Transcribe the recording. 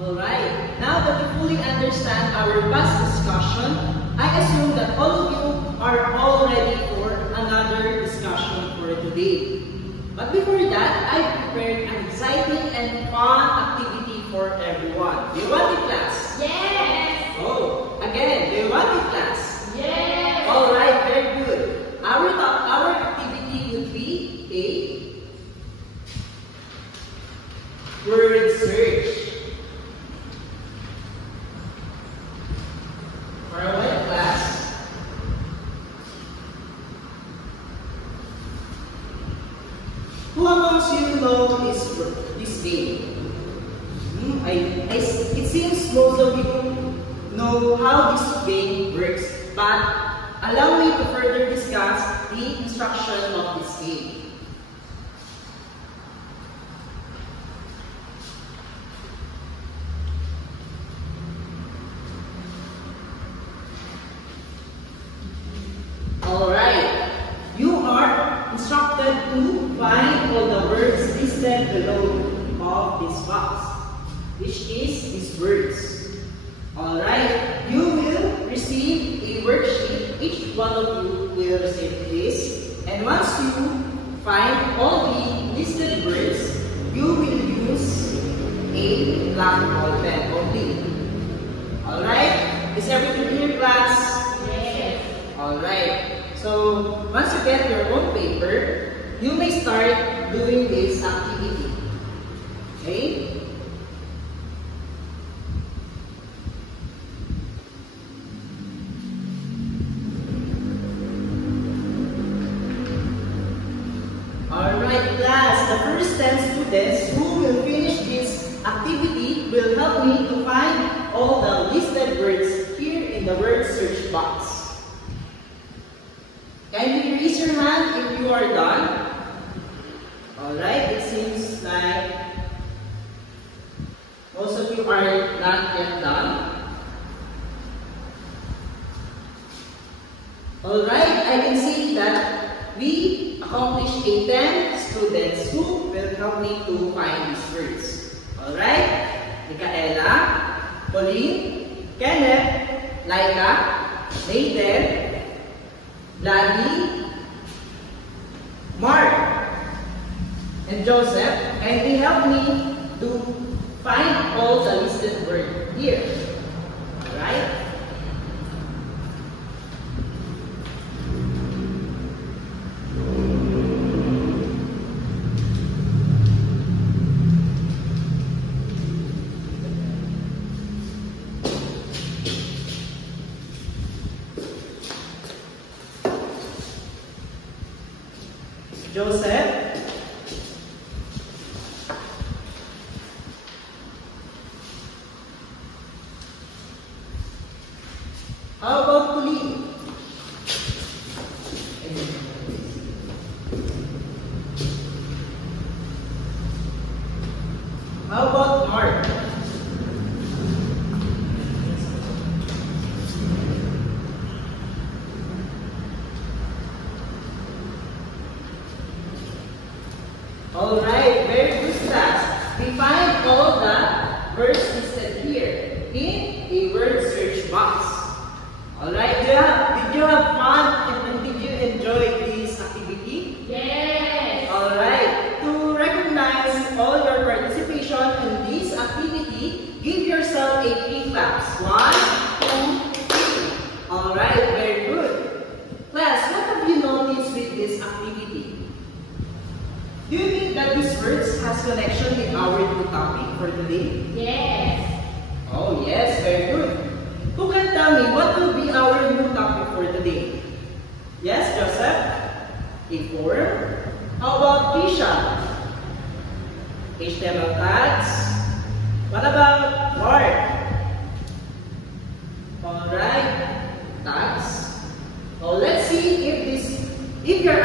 Alright, now that you fully understand our past discussion, I assume that all of you are all ready for another discussion for today. But before that, I prepared an exciting and fun activity for everyone. Do you want it, class? Yes! Oh, again, do you want it, class? Yes! Alright, very good. Our activity would be a word search. For a what, class? Who amongst you know this game? It seems most of you know how this game works, but allow me to further discuss the instruction of this game. Alright, you are instructed to find all the words listed below of this box, which is these words. Alright, you will receive a worksheet. Each one of you will receive this. And once you find all the listed words, you will use a black ball pen only. Alright, is everything clear, class? Yes! Alright. So, once you get your own paper, you may start doing this activity. Okay? Alright, class. The first 10 students who will finish this activity will help me to find all the listed words here in the word search box. Can you raise your hand if you are done? Alright, it seems like most of you are not yet done. Alright, I can see that we accomplished 10 students who will help me to find these words. Alright, Micaela, Pauline, Kenneth, Laika, Nathan, Lani, Mark, and Joseph, and they help me to find all the listed words here. Alright? Joseph, how about Pauline? How about Mark? Alright, very good, class. We find all the words listed here in a word search box. Alright, did you have fun and did you enjoy this activity? Yes! Alright, to recognize all your participation in this activity, give yourself a 3 claps. 1, 2, 3. Alright, very good. Class, what have you noticed with this activity? Do you think that these words has connection with our new topic for today? Yes! Oh yes, very good. Who can tell me what will be our new topic for today? Yes, Joseph? A4? How about Keisha? HTML tags? What about Mark? Alright, tags. Well, let's see if your